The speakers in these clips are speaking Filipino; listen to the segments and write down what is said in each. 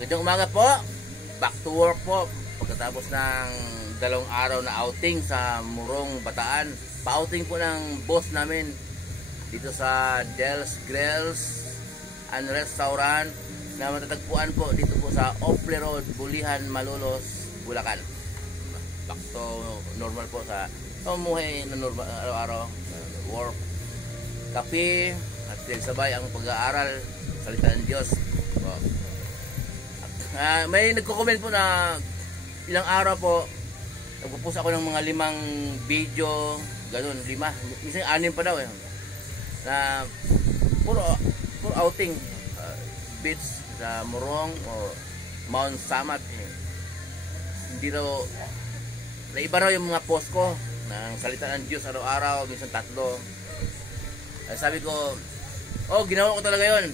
Gandang umaga po. Back to work po. Pagkatapos ng 2 araw na outing sa Morong, Bataan. Pa-outing po ng boss namin dito sa Del's Grills and Restaurant na matatagpuan po dito po sa Ofle Road, Bulihan, Malolos, Bulacan. Back to normal po sa pamumuhay na normal araw-araw. Work, kape, at sabay ang pag-aaral, salita ng Diyos. May nagko-comment po na ilang araw po nagpo-post ako ng mga 5 video, ganun, 5, minsan 6 pa daw na puro outing, beach sa Morong o Mount Samat. Hindi raw naiba raw yung mga post ko ng salita ng Diyos araw-araw, minsan 3. Sabi ko, oh, ginawa ko talaga yon.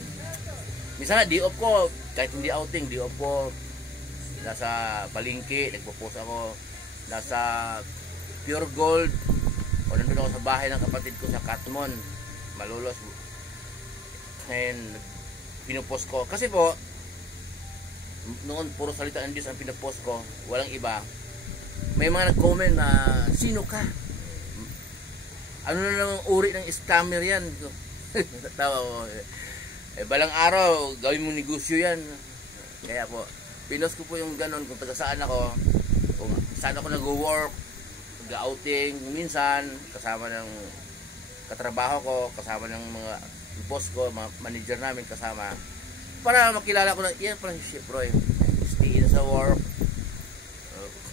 Minsan na di-off ko, kahit hindi outing, di-off ko. Nasa palengke, nagpo-post ako. Nasa Pure Gold, o nandun ako sa bahay ng kapatid ko sa Katmon, Malolos. And pinopost ko. Kasi po, noon puro salita ng Diyos ang pinopost ko, walang iba. May mga nag-comment na, sino ka? Ano na namang uri ng scammer yan? Tawa ko. Balang araw, gawin mo negosyo yan. Kaya po, pinost ko po yung ganon kung taga saan ako, kung saan ako nag-work, nag-outing, minsan, kasama ng katrabaho ko, kasama ng mga boss ko, mga manager namin kasama, para makilala ko na, yan pala si Chef Roy. Stay in sa work.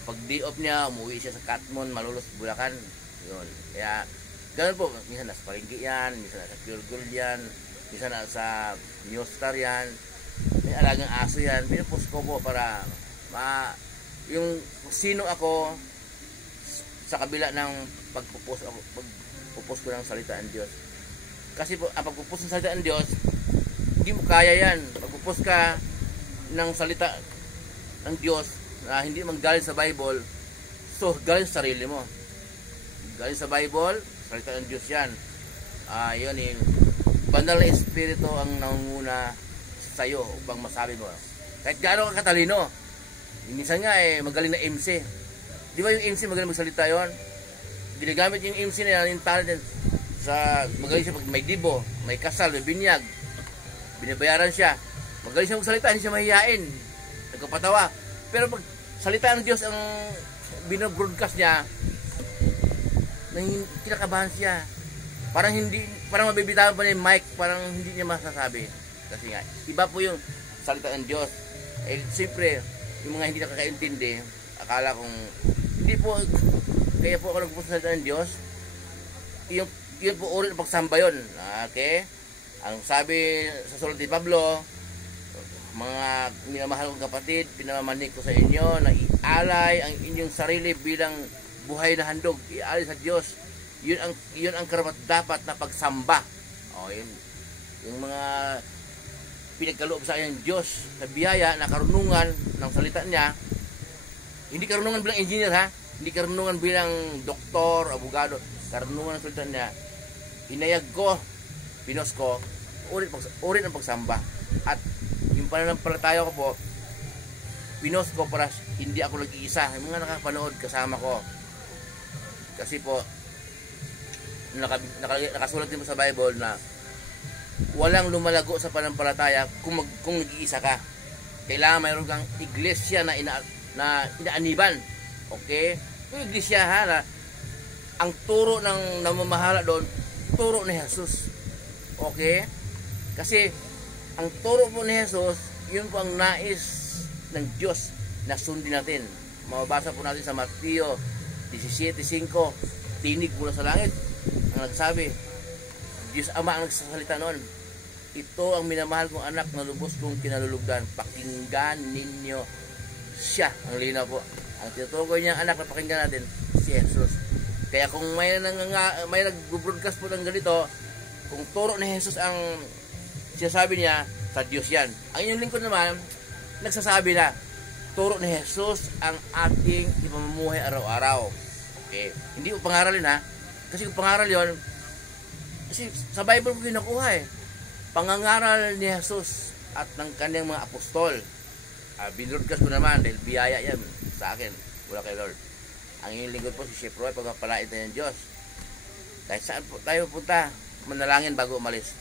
Pag day off niya, umuwi siya sa Katmon, Malolos, Bulacan. Yun. Kaya, ganon po, minsan nasa palengke yan, minsan nasa Pure Gold yan, minsan sa New Star yan, may alagang aso yan. Pinupost ko po para yung sino ako sa kabila ng pagpupost ko ng salita ng Diyos. Kasi po, ang pagpupost ng salita ng Diyos, hindi mo kaya yan. Pagpupost ka ng salita ng Diyos na hindi manggaling sa Bible, so galing sa sarili mo. Galing sa Bible, salita ng Diyos yan. Yun eh, banal na espiritu ang nangunguna sa iyo upang masabi mo. Kahit gaano ka katalino. Minsan nga magaling na MC. Di ba yung MC magaling magsalita yon? Ginagamit yung MC na yan, yung talent sa magaling siya pag may dibo, may kasal, may binyag. Binabayaran siya. Magaling siya magsalita, hindi siya mahihain. Nagkapatawa. Pero pag salita ng Diyos ang binobroadcast niya, kinakabahan siya. Parang mabibitawan pa niya yung mic, parang hindi niya masasabi. Kasi nga, iba po yung salita ng Diyos. Siyempre, yung mga hindi nakakaintindi, akala kong, hindi po, kaya po ako nagpupunta sa salita ng Diyos, yun po uri ng pagsamba yun. Okay? Ang sabi sa sulat ni Pablo, mga minamahal kong kapatid, pinamamanik ko sa inyo na ialay ang inyong sarili bilang buhay na handog, ialay sa Diyos. Yun ang karapat-dapat na pagsamba. Yun. Yung mga pinagkaloob sa akin ng Diyos na biyaya na karunungan ng salita niya, hindi karunungan bilang engineer ha, hindi karunungan bilang doktor, abogado, karunungan ng salita niya. Inayag ko, pinost ko, ulit ng pagsamba. At yung pananampalataya ko po, pinost ko para hindi ako nag-iisa. Yung mga nakapanood kasama ko. Kasi po, nakasulat din mo sa Bible na walang lumalago sa pananampalataya kung nag-iisa ka. Kailangan mayroon kang iglesia na inaaniban. Okay? Yung iglesia ha, na ang turo ng namamahala doon, turo ni Jesus. Okay? Kasi ang turo po ni Jesus, yun po ang nais ng Diyos na sundin natin. Mababasa po natin sa Mateo 17:5, tinig mula sa langit ang nagsabi, Diyos Ama ang nagsasalita noon, ito ang minamahal kong anak na lubos kong kinalulugdan, pakinggan ninyo siya. Ang linaw po, ang tinutukoy niya anak na pakinggan natin, si Jesus. Kaya kung may nag-broadcast po ng ganito, kung turo ni Jesus ang sinasabi niya, sa Diyos yan. Ang inyong lingkod naman, nagsasabi na, turo ni Jesus ang ating ipamumuhay araw-araw. Okay? Hindi ko pangaralin ha. Kasi kung pangaral yon, kasi sa Bible ko kinukuha pangangaral ni Jesus at ng kanyang mga apostol. binroadcast ko naman dahil biyaya yan sa akin, wala kay Lord. Ang inyong lingkod po si Chef Roy, pagpapalait na ng Diyos. Kahit saan po tayo punta, manalangin bago umalis.